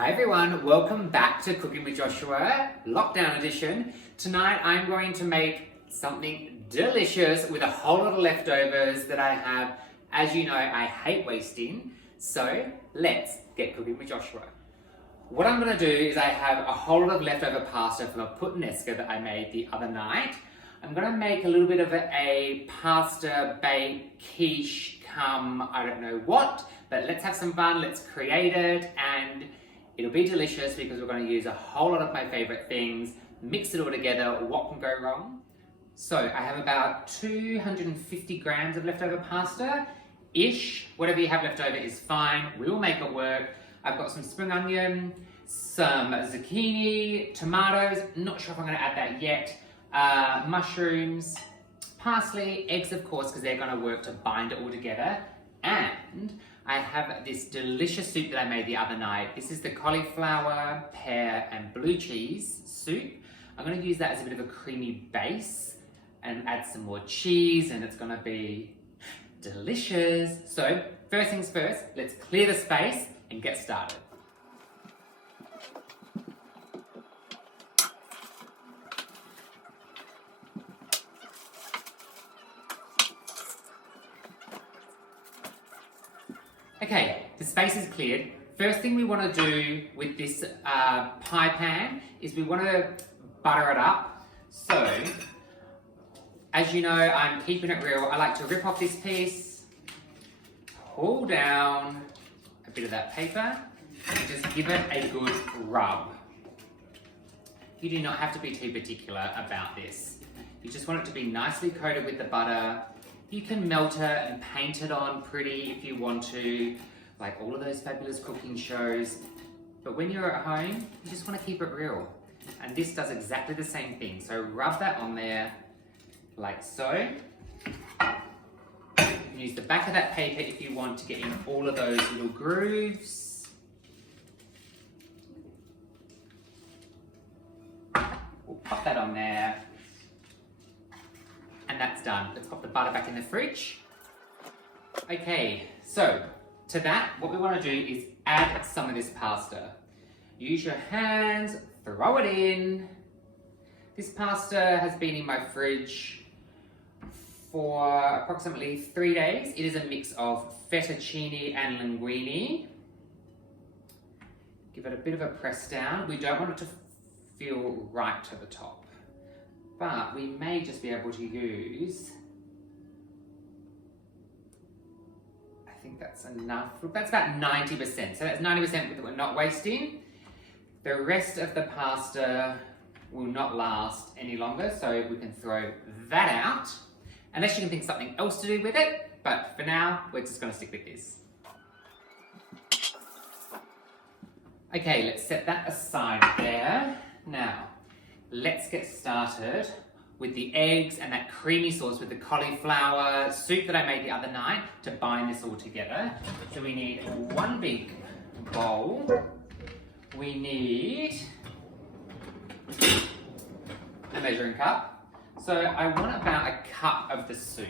Hi everyone, welcome back to Cooking with Joshua, lockdown edition. Tonight I'm going to make something delicious with a whole lot of leftovers that I have. As you know, I hate wasting, so let's get cooking with Joshua. What I'm going to do is I have a whole lot of leftover pasta from a puttanesca that I made the other night. I'm going to make a little bit of a pasta bake quiche come I don't know what, but let's have some fun, let's create it, and it'll be delicious because we're going to use a whole lot of my favorite things, mix it all together. What can go wrong? So I have about 250 grams of leftover pasta-ish. Whatever you have left over is fine. We will make it work. I've got some spring onion, some zucchini, tomatoes, not sure if I'm going to add that yet, mushrooms, parsley, eggs of course, because they're going to work to bind it all together, and I have this delicious soup that I made the other night. This is the cauliflower, pear, and blue cheese soup. I'm going to use that as a bit of a creamy base and add some more cheese, and it's going to be delicious. So first things first, let's clear the space and get started. Okay, the space is cleared. First thing we want to do with this pie pan is we want to butter it up. So, as you know, I'm keeping it real. I like to rip off this piece, pull down a bit of that paper, and just give it a good rub. You do not have to be too particular about this. You just want it to be nicely coated with the butter. You can melt it and paint it on pretty if you want to, like all of those fabulous cooking shows. But when you're at home, you just want to keep it real. And this does exactly the same thing. So rub that on there, like so. You can use the back of that paper if you want to get in all of those little grooves. We'll pop that on there. And that's done. Let's pop the butter back in the fridge. Okay, so to that, what we want to do is add some of this pasta. Use your hands, throw it in. This pasta has been in my fridge for approximately 3 days. It is a mix of fettuccine and linguine. Give it a bit of a press down. We don't want it to feel right to the top, but we may just be able to use, I think that's enough. That's about 90%. So that's 90% that we're not wasting. The rest of the pasta will not last any longer, so we can throw that out, unless you can think something else to do with it. But for now, we're just gonna stick with this. Okay, let's set that aside there. Now, let's get started with the eggs and that creamy sauce with the cauliflower soup that I made the other night to bind this all together. So we need one big bowl. We need a measuring cup. So I want about a cup of the soup.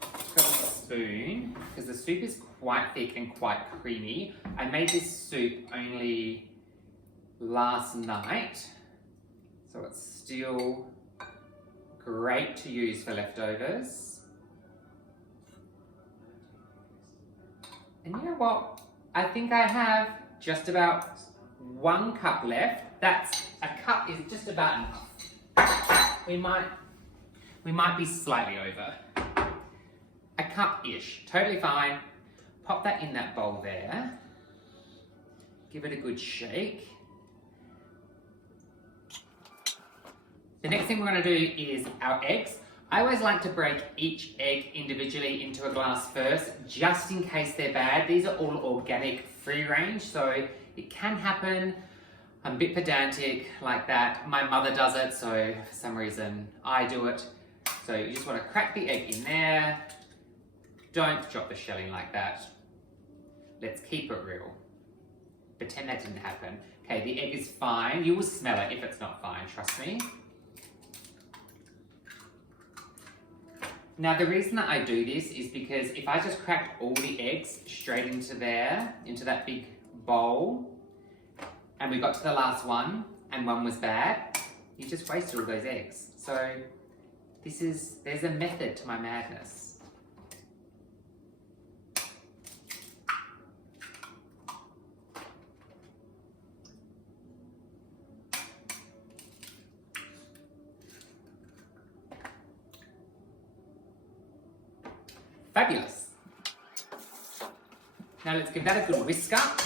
Got a spoon, because the soup is quite thick and quite creamy. I made this soup only last night, so it's still great to use for leftovers. And you know what? I think I have just about 1 cup left. That's, a cup is just about enough. We might be slightly over. A cup-ish, totally fine. Pop that in that bowl there. Give it a good shake. The next thing we're going to do is our eggs. I always like to break each egg individually into a glass first, just in case they're bad. These are all organic, free range, so it can happen. I'm a bit pedantic like that. My mother does it, so for some reason I do it. So you just want to crack the egg in there. Don't drop the shell in like that. Let's keep it real. Pretend that didn't happen. Okay, the egg is fine. You will smell it if it's not fine, trust me. Now the reason that I do this is because if I just cracked all the eggs straight into there, into that big bowl, and we got to the last one and one was bad, you just wasted all those eggs. So there's a method to my madness. Fabulous. Now let's give that a good whisk up.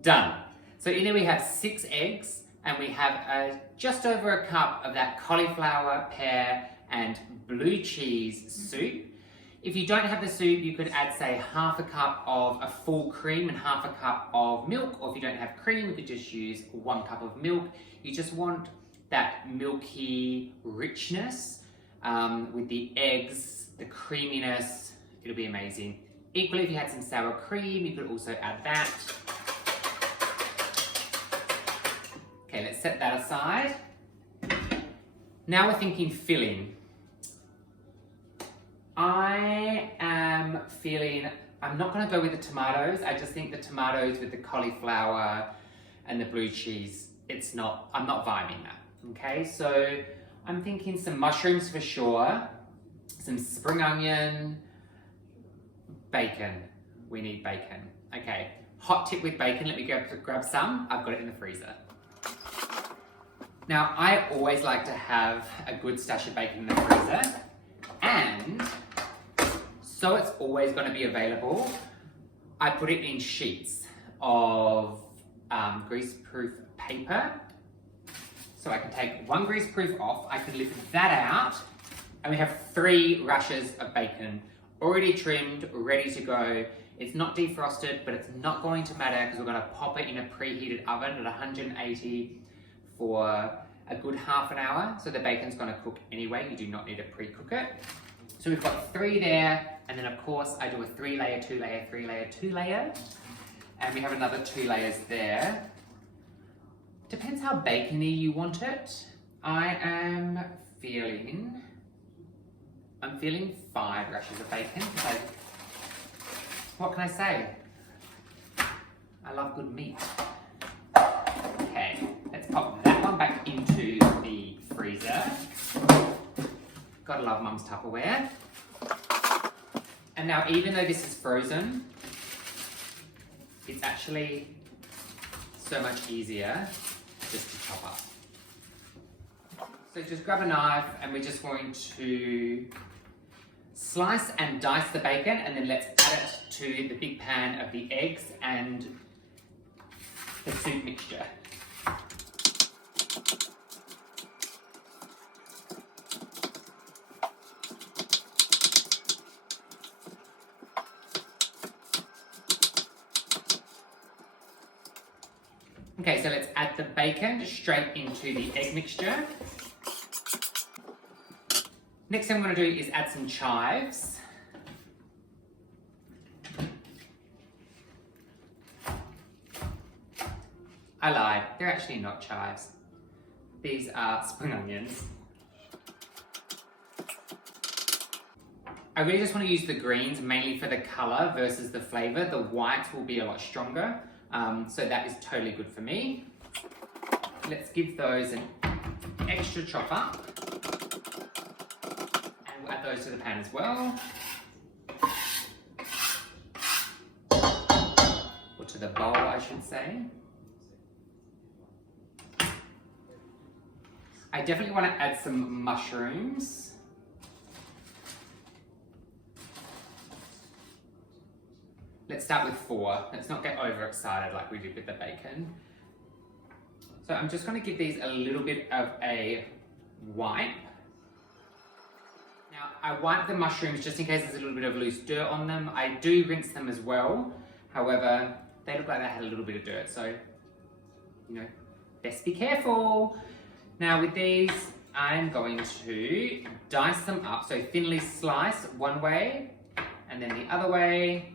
Done. So in here we have 6 eggs and we have just over a cup of that cauliflower, pear and blue cheese soup. If you don't have the soup, you could add, say, half a cup of a full cream and half a cup of milk, or if you don't have cream, you could just use 1 cup of milk. You just want that milky richness with the eggs, the creaminess, it'll be amazing. Equally, if you had some sour cream, you could also add that. Okay, let's set that aside. Now we're thinking filling. I'm not gonna go with the tomatoes. I just think the tomatoes with the cauliflower and the blue cheese, I'm not vibing that. Okay, so I'm thinking some mushrooms for sure, some spring onion, bacon. We need bacon. Okay, hot tip with bacon, let me grab some. I've got it in the freezer. Now, I always like to have a good stash of bacon in the freezer, and so it's always going to be available, I put it in sheets of greaseproof paper. So I can take 1 greaseproof off, I can lift that out, and we have 3 rashers of bacon, already trimmed, ready to go. It's not defrosted, but it's not going to matter because we're going to pop it in a preheated oven at 180 for a good half an hour. So the bacon's going to cook anyway, you do not need to pre-cook it. So we've got 3 there, and then of course I do a 3-layer, 2-layer, 3-layer, 2-layer, and we have another 2 layers there. Depends how bacony you want it. I'm feeling 5 rashers of bacon. So what can I say? I love good meat. Okay, let's pop that one back into the freezer. Gotta love Mum's Tupperware. And now, even though this is frozen, it's actually so much easier just to chop up. So just grab a knife and we're just going to slice and dice the bacon, and then let's add it to the big pan of the eggs and the soup mixture. Okay, so let's add the bacon straight into the egg mixture. Next thing I'm going to do is add some chives. I lied, they're actually not chives. These are spring onions. I really just want to use the greens mainly for the colour versus the flavour. The whites will be a lot stronger. So that is totally good for me. Let's give those an extra chop up. And we'll add those to the pan as well. Or to the bowl, I should say. I definitely want to add some mushrooms. Let's start with 4. Let's not get overexcited like we did with the bacon. So I'm just going to give these a little bit of a wipe. Now, I wipe the mushrooms just in case there's a little bit of loose dirt on them. I do rinse them as well. However, they look like they had a little bit of dirt, so, you know, best be careful. Now with these, I'm going to dice them up. So thinly slice one way, and then the other way.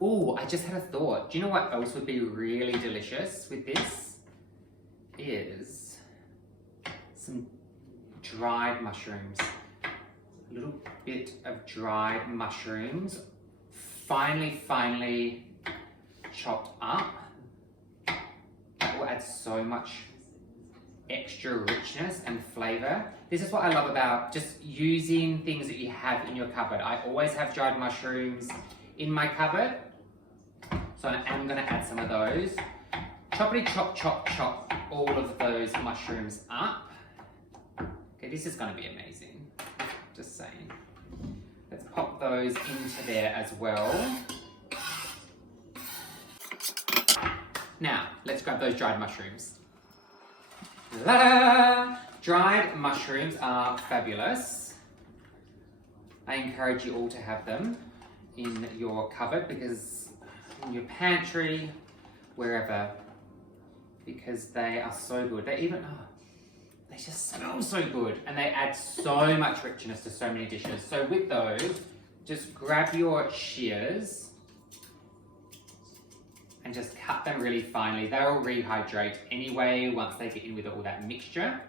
Ooh, I just had a thought. Do you know what else would be really delicious with this? Is some dried mushrooms. a little bit of dried mushrooms, finely chopped up. That will add so much extra richness and flavor. This is what I love about just using things that you have in your cupboard. I always have dried mushrooms in my cupboard, so I am gonna add some of those. Choppity chop all of those mushrooms up. Okay, this is gonna be amazing, just saying. Let's pop those into there as well. Now, let's grab those dried mushrooms. La-da! Dried mushrooms are fabulous. I encourage you all to have them in your cupboard, because in your pantry, wherever, because they are so good. They even, they just smell so good, and they add so much richness to so many dishes. So with those, just grab your shears and just cut them really finely. They'll rehydrate anyway once they get in with all that mixture,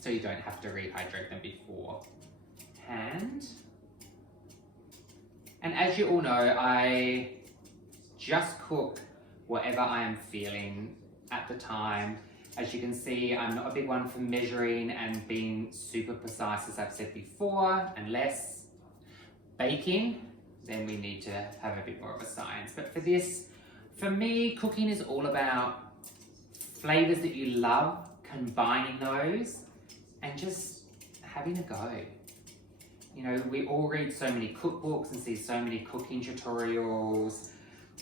so you don't have to rehydrate them beforehand. And as you all know, I just cook whatever I am feeling at the time. As you can see, I'm not a big one for measuring and being super precise, as I've said before, unless baking, then we need to have a bit more of a science. But for this, for me, cooking is all about flavors that you love, combining those, and just having a go. You know, we all read so many cookbooks and see so many cooking tutorials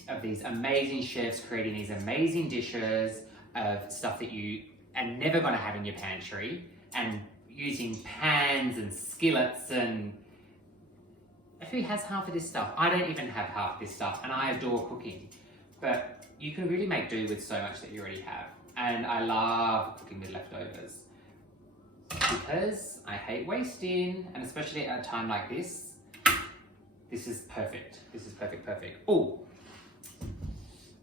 of these amazing chefs creating these amazing dishes of stuff that you are never going to have in your pantry, and using pans and skillets, and who has half of this stuff? I don't even have half of this stuff, and I adore cooking. But you can really make do with so much that you already have. And I love cooking with leftovers, because I hate wasting, and especially at a time like this, this is perfect. This is perfect. Oh,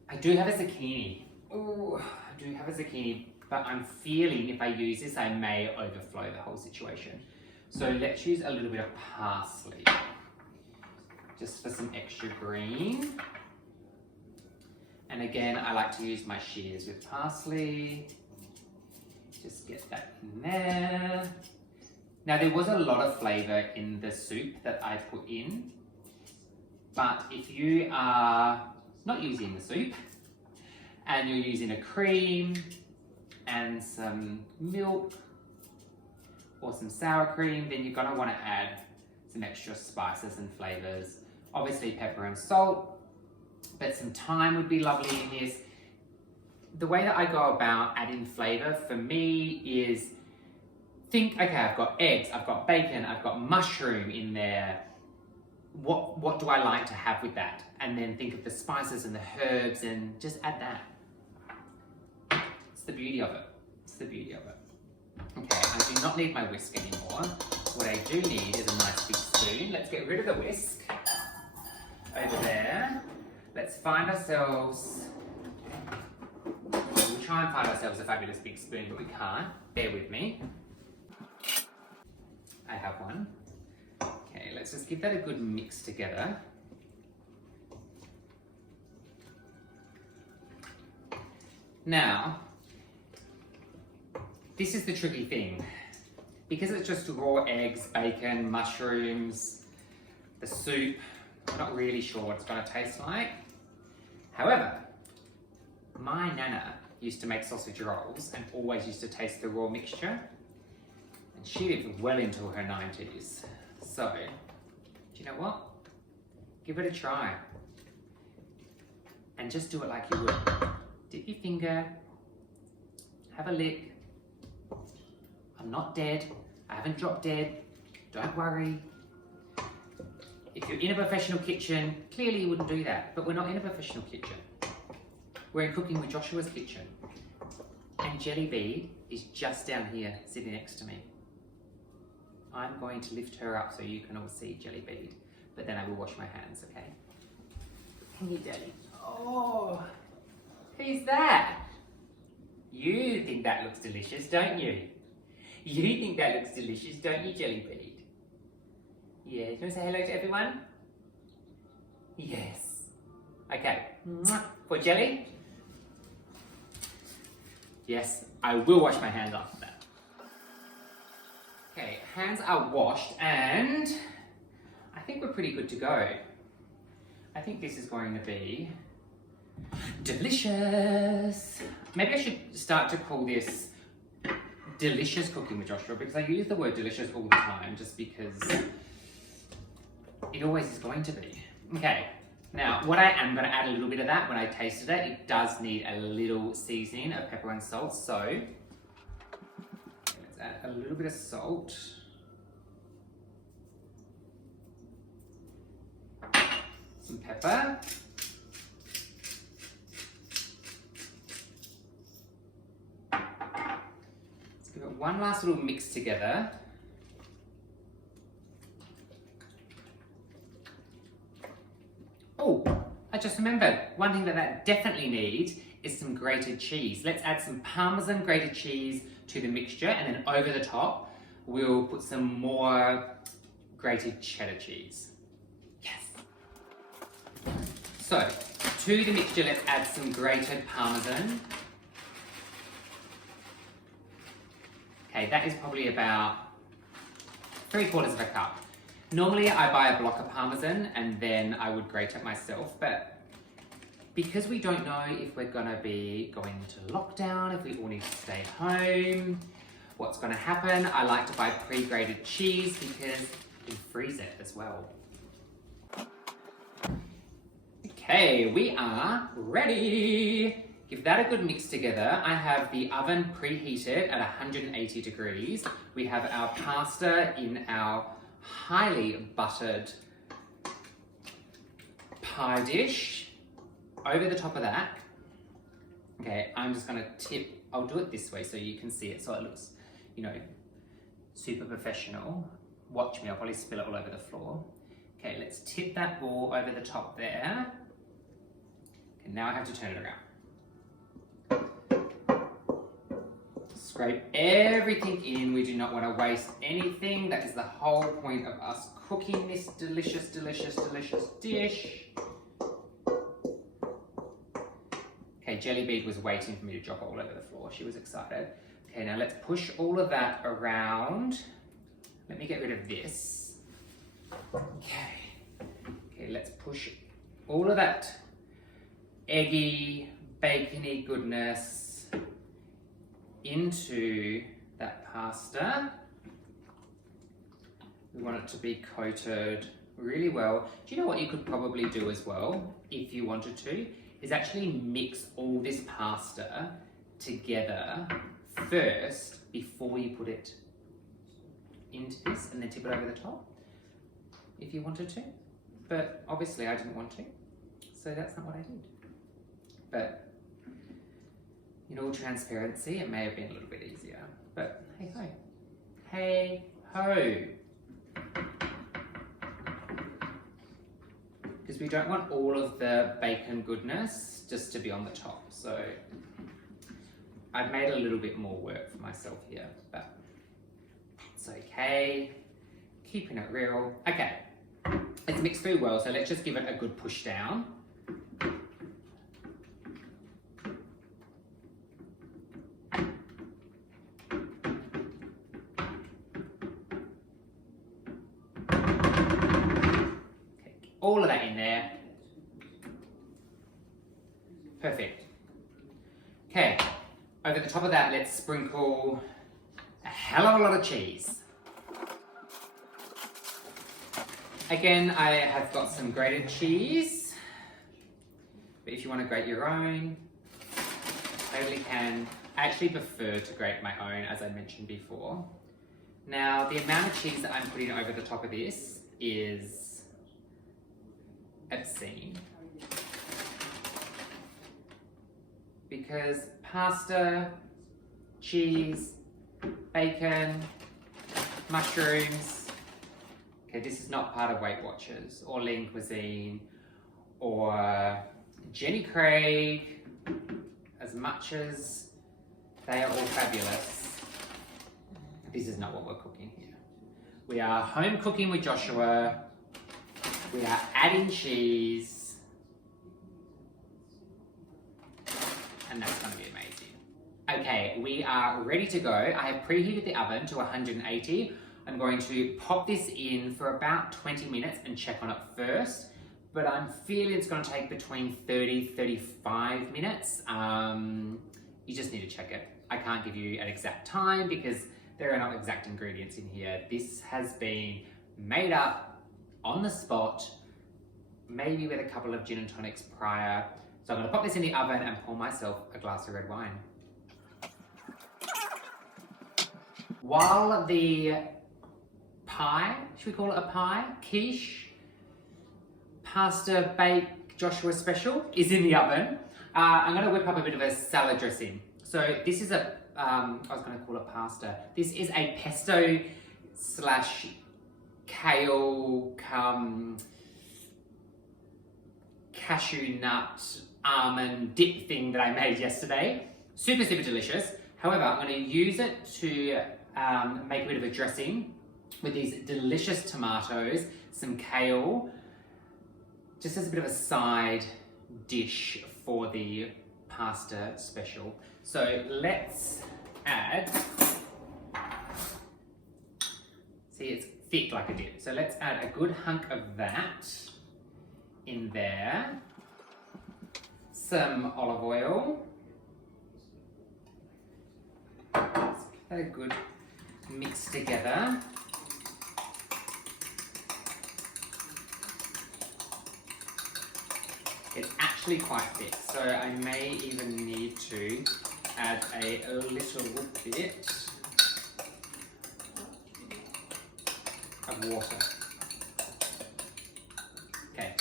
I do have a zucchini. Oh, I do have a zucchini, but I'm feeling if I use this, I may overflow the whole situation. So let's use a little bit of parsley, just for some extra green. And again, I like to use my shears with parsley. Just get that in there. Now, there was a lot of flavor in the soup that I put in, but if you are not using the soup and you're using a cream and some milk or some sour cream, then you're gonna wanna add some extra spices and flavors. Obviously pepper and salt, but some thyme would be lovely in this. The way that I go about adding flavor for me is think, okay, I've got eggs, I've got bacon, I've got mushroom in there. What do I like to have with that? And then think of the spices and the herbs and just add that. It's the beauty of it. It's the beauty of it. Okay, I do not need my whisk anymore. What I do need is a nice big spoon. Let's get rid of the whisk over there. Let's find ourselves, we'll try and find ourselves a fabulous big spoon, but we can't. Bear with me. I have one. Okay, let's just give that a good mix together. Now, this is the tricky thing. Because it's just raw eggs, bacon, mushrooms, the soup, I'm not really sure what it's going to taste like. However, my nana used to make sausage rolls and always used to taste the raw mixture. And she lived well into her 90s. So, do you know what? Give it a try. And just do it like you would. Dip your finger, have a lick. I'm not dead. I haven't dropped dead. Don't worry. If you're in a professional kitchen, clearly you wouldn't do that, but we're not in a professional kitchen. We're in Cooking with Joshua's kitchen. And Jelly Bead is just down here, sitting next to me. I'm going to lift her up so you can all see Jelly Bead, but then I will wash my hands, okay? Hey, Daddy. Oh, who's that? You think that looks delicious, don't you? You think that looks delicious, don't you, Jelly Bead? Yeah, you want to say hello to everyone? Yes. Okay, for jelly? Yes, I will wash my hands after that. Okay, hands are washed and I think we're pretty good to go. I think this is going to be delicious. Maybe I should start to call this delicious cooking with Joshua because I use the word delicious all the time just because it always is going to be. Okay, now what I am going to add a little bit of that when I tasted it. It does need a little seasoning of pepper and salt, so let's add a little bit of salt. Some pepper. Let's give it one last little mix together. Oh, I just remembered, one thing that definitely needs is some grated cheese. Let's add some Parmesan grated cheese to the mixture, and then over the top, we'll put some more grated cheddar cheese. Yes. So, to the mixture, let's add some grated Parmesan. Okay, that is probably about 3/4 of a cup. Normally I buy a block of Parmesan and then I would grate it myself, but because we don't know if we're gonna be going into lockdown, if we all need to stay home, what's gonna happen, I like to buy pre-grated cheese because you can freeze it as well. Okay, we are ready. Give that a good mix together. I have the oven preheated at 180 degrees. We have our pasta in our highly buttered pie dish. Over the top of that, okay, I'm just gonna tip, I'll do it this way so you can see it, so it looks, you know, super professional. Watch me, I'll probably spill it all over the floor. Okay, let's tip that ball over the top there. Okay, now I have to turn it around. Scrape everything in. We do not want to waste anything. That is the whole point of us cooking this delicious, delicious, delicious dish. Okay, Jelly Bean was waiting for me to drop it all over the floor. She was excited. Okay, now let's push all of that around. Let me get rid of this. Okay. Okay, let's push all of that eggy, bacony goodness into that pasta. We want it to be coated really well. Do you know what you could probably do as well, if you wanted to, is actually mix all this pasta together first before you put it into this and then tip it over the top, if you wanted to. But obviously I didn't want to, so that's not what I did. But in all transparency, it may have been a little bit easier, but hey ho. Hey ho. Because we don't want all of the bacon goodness just to be on the top, so I've made a little bit more work for myself here, but it's okay. Keeping it real. Okay, it's mixed through well, so let's just give it a good push down. All of that in there. Perfect. Okay, over the top of that, let's sprinkle a hell of a lot of cheese. Again, I have got some grated cheese, but if you want to grate your own, totally can. I actually prefer to grate my own, as I mentioned before. Now, the amount of cheese that I'm putting over the top of this is obscene, because pasta, cheese, bacon, mushrooms, okay, this is not part of Weight Watchers or Lean Cuisine or Jenny Craig, as much as they are all fabulous. This is not what we're cooking here. We are home cooking with Joshua. We are adding cheese. And that's going to be amazing. Okay, we are ready to go. I have preheated the oven to 180. I'm going to pop this in for about 20 minutes and check on it first. But I'm feeling it's going to take between 30-35 minutes. You just need to check it. I can't give you an exact time because there are not exact ingredients in here. This has been made up on the spot, maybe with a couple of gin and tonics prior. So I'm going to pop this in the oven and pour myself a glass of red wine. While the pie, should we call it a pie? Quiche? Pasta bake Joshua special is in the oven. I'm going to whip up a bit of a salad dressing. So this is a, I was going to call it pasta. This is a pesto slash kale cashew nut almond dip thing that I made yesterday. Super, super delicious. However, I'm going to use it to make a bit of a dressing with these delicious tomatoes, some kale, just as a bit of a side dish for the pasta special. So let's add, see it's thick like a dip. So let's add a good hunk of that in there. Some olive oil. Let's give that a good mix together. It's actually quite thick, so I may even need to add a little bit of water. Okay,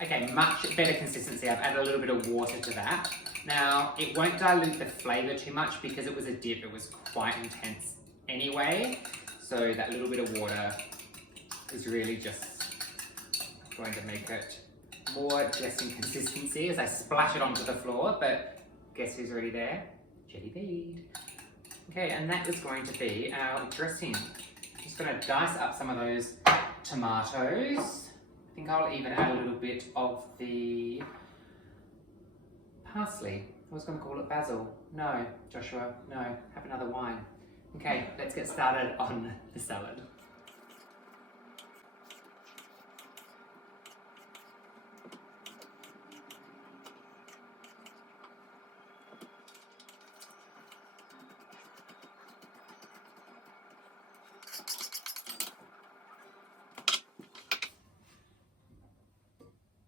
okay, much better consistency. I've added a little bit of water to that. Now, it won't dilute the flavour too much because it was a dip, it was quite intense anyway. So that little bit of water is really just going to make it more dressing consistency as I splash it onto the floor, but guess who's already there? Jelly bean. Okay, and that is going to be our dressing. I'm just going to dice up some of those tomatoes. I think I'll even add a little bit of the parsley. I was going to call it basil. No, Joshua, no, have another wine. Okay, let's get started on the salad.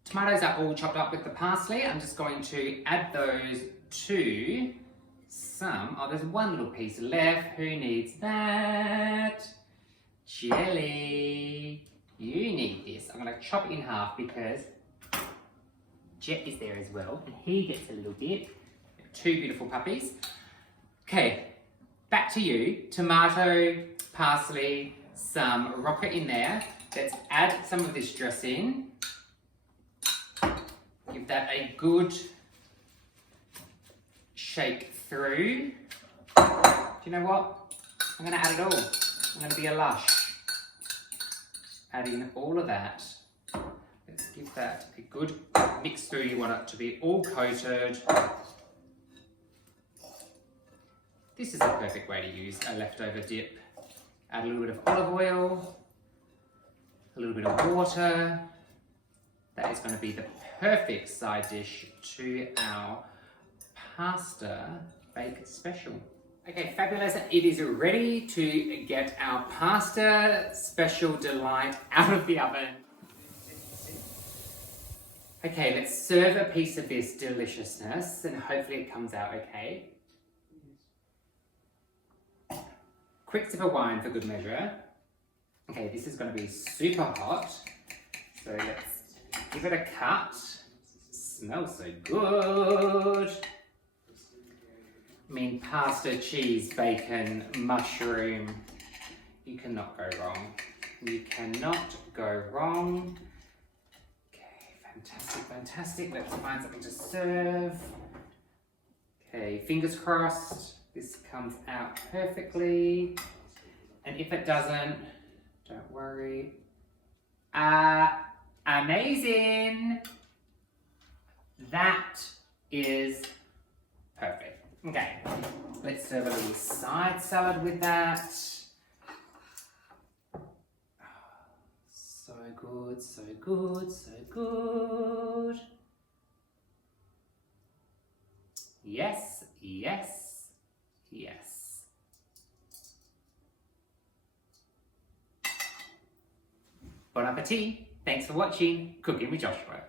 Tomatoes are all chopped up with the parsley. I'm just going to add those to some, oh, there's one little piece left. Who needs that? Jelly. You need this. I'm going to chop it in half because Jet is there as well, and he gets a little bit. Two beautiful puppies. Okay, back to you. Tomato, parsley, some rocket in there. Let's add some of this dressing. Give that a good shake through. Do you know what? I'm going to add it all. I'm going to be a lush. Adding all of that. Let's give that a good mix through. You want it to be all coated. This is a perfect way to use a leftover dip. Add a little bit of olive oil, a little bit of water. That is going to be the perfect side dish to our pasta bake special. Okay, fabulous. It is ready to get our pasta special delight out of the oven. Okay, let's serve a piece of this deliciousness and hopefully it comes out okay. Quick sip of wine for good measure. Okay, this is going to be super hot. So let's give it a cut. Smells so good. I mean, pasta, cheese, bacon, mushroom. You cannot go wrong. You cannot go wrong. Okay, fantastic, fantastic. Let's find something to serve. Okay, fingers crossed. This comes out perfectly. And if it doesn't, don't worry. Amazing! That is perfect. Okay, let's serve a little side salad with that. So good, so good, so good. Yes, yes, yes. Bon appetit. Thanks for watching Cooking with Joshua.